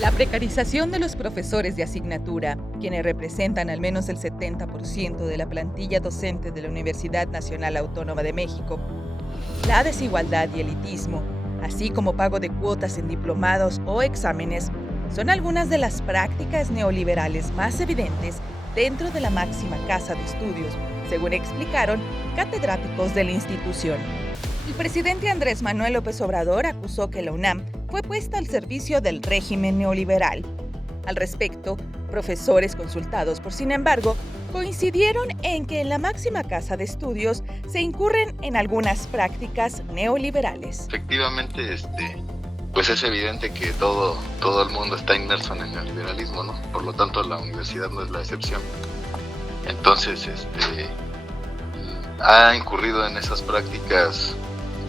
La precarización de los profesores de asignatura, quienes representan al menos el 70% de la plantilla docente de la Universidad Nacional Autónoma de México, la desigualdad y elitismo, así como pago de cuotas en diplomados o exámenes, son algunas de las prácticas neoliberales más evidentes dentro de la máxima casa de estudios, según explicaron catedráticos de la institución. El presidente Andrés Manuel López Obrador acusó que la UNAM fue puesta al servicio del régimen neoliberal. Al respecto, profesores consultados por Sin embargo, coincidieron en que en la máxima casa de estudios se incurren en algunas prácticas neoliberales. Efectivamente, pues es evidente que todo el mundo está inmerso en el neoliberalismo, ¿no? Por lo tanto, la universidad no es la excepción. Entonces, ha incurrido en esas prácticas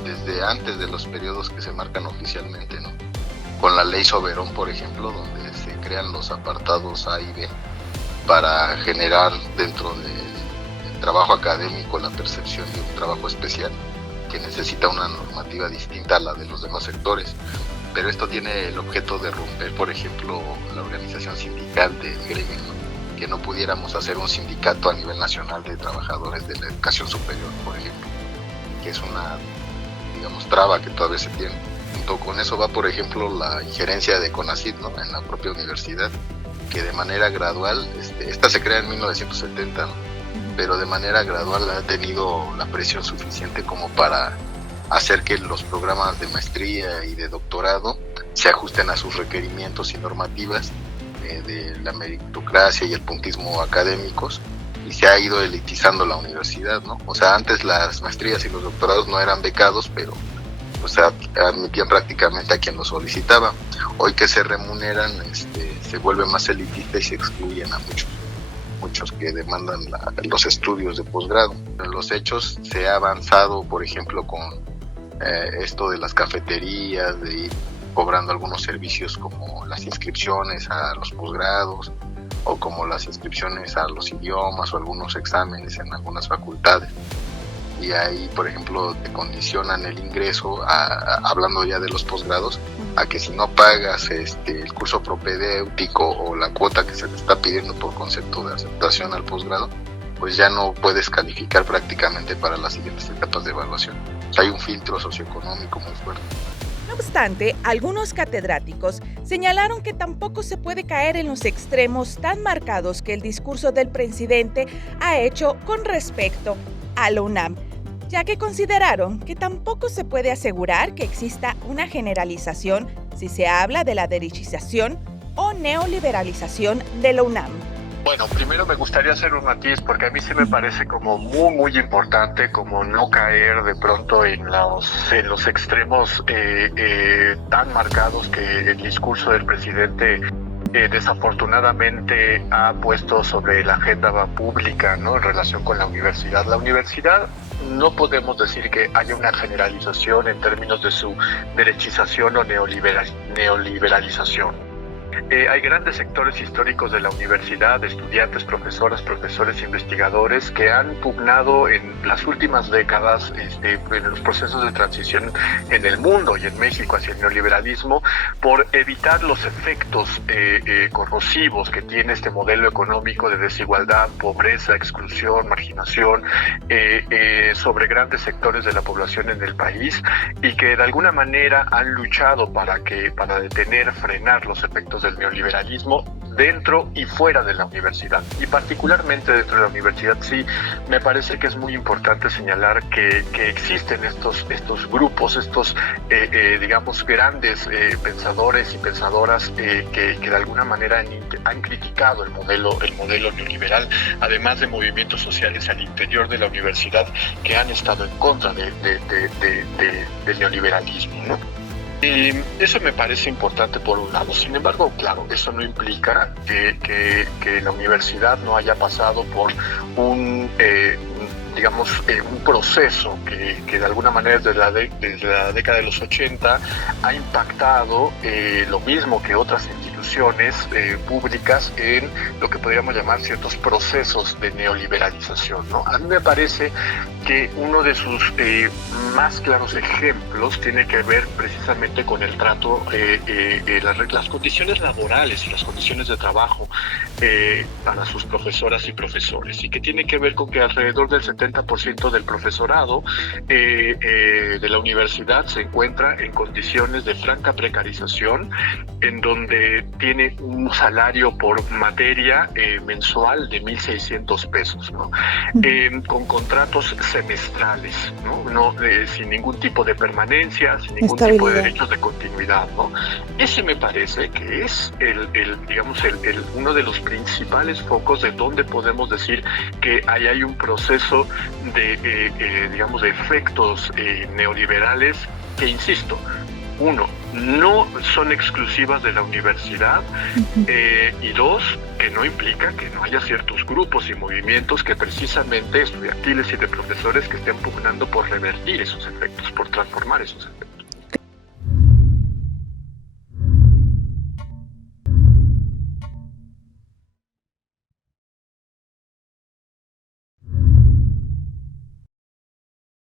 desde antes de los periodos que se marcan oficialmente, ¿no? Con la ley Soberón, por ejemplo, donde se crean los apartados A y B para generar dentro del trabajo académico la percepción de un trabajo especial que necesita una normativa distinta a la de los demás sectores. Pero esto tiene el objeto de romper, por ejemplo, la organización sindical del gremio, ¿no? Que no pudiéramos hacer un sindicato a nivel nacional de trabajadores de la educación superior, por ejemplo, que es una, traba que todavía se tiene. Junto con eso va, por ejemplo, la injerencia de CONACYT, ¿no? En la propia universidad, que de manera gradual, esta se crea en 1970, ¿no? Pero de manera gradual ha tenido la presión suficiente como para hacer que los programas de maestría y de doctorado se ajusten a sus requerimientos y normativas de la meritocracia y el puntismo académicos, y se ha ido elitizando la universidad, ¿no? O sea, antes las maestrías y los doctorados no eran becados, pero admitían prácticamente a quien lo solicitaba. Hoy que se remuneran, se vuelve más elitista y se excluyen a muchos que demandan los estudios de posgrado. En los hechos se ha avanzado, por ejemplo, con esto de las cafeterías, de ir cobrando algunos servicios como las inscripciones a los posgrados o como las inscripciones a los idiomas o algunos exámenes en algunas facultades. Y ahí, por ejemplo, te condicionan el ingreso, hablando ya de los posgrados, a que si no pagas el curso propedéutico o la cuota que se te está pidiendo por concepto de aceptación al posgrado, pues ya no puedes calificar prácticamente para las siguientes etapas de evaluación. O sea, hay un filtro socioeconómico muy fuerte. No obstante, algunos catedráticos señalaron que tampoco se puede caer en los extremos tan marcados que el discurso del presidente ha hecho con respecto a la UNAM, ya que consideraron que tampoco se puede asegurar que exista una generalización si se habla de la derechización o neoliberalización de la UNAM. Bueno, primero me gustaría hacer un matiz porque a mí sí me parece como muy importante como no caer de pronto en los extremos tan marcados que el discurso del presidente desafortunadamente ha puesto sobre la agenda pública, ¿no? En relación con la universidad. La universidad no podemos decir que haya una generalización en términos de su derechización o neoliberalización. Hay grandes sectores históricos de la universidad, estudiantes, profesoras, profesores, investigadores que han pugnado en las últimas décadas en los procesos de transición en el mundo y en México hacia el neoliberalismo por evitar los efectos corrosivos que tiene este modelo económico de desigualdad, pobreza, exclusión, marginación sobre grandes sectores de la población en el país, y que de alguna manera han luchado para detener, frenar los efectos del neoliberalismo dentro y fuera de la universidad, y particularmente dentro de la universidad. Sí, me parece que es muy importante señalar que existen estos grupos, estos grandes pensadores y pensadoras que de alguna manera han criticado el modelo neoliberal, además de movimientos sociales al interior de la universidad que han estado en contra del neoliberalismo, ¿no? Eso me parece importante por un lado. Sin embargo, claro, eso no implica que la universidad no haya pasado por un proceso que de alguna manera desde la década de los 80 ha impactado lo mismo que otras instituciones instituciones públicas en lo que podríamos llamar ciertos procesos de neoliberalización, ¿no? A mí me parece que uno de sus más claros ejemplos tiene que ver precisamente con el trato, las condiciones laborales y las condiciones de trabajo para sus profesoras y profesores, y que tiene que ver con que alrededor del 70% del profesorado de la universidad se encuentra en condiciones de franca precarización, en donde tiene un salario por materia mensual de 1,600 pesos, ¿no? Con contratos semestrales, ¿no? Sin ningún tipo de permanencia, sin ningún tipo de derechos de continuidad, ¿no? Ese me parece que es uno de los principales focos de donde podemos decir que ahí hay un proceso de efectos neoliberales que, insisto, uno, no son exclusivas de la universidad, y dos, que no implica que no haya ciertos grupos y movimientos que precisamente estudiantiles y de profesores que estén pugnando por revertir esos efectos, por transformar esos efectos.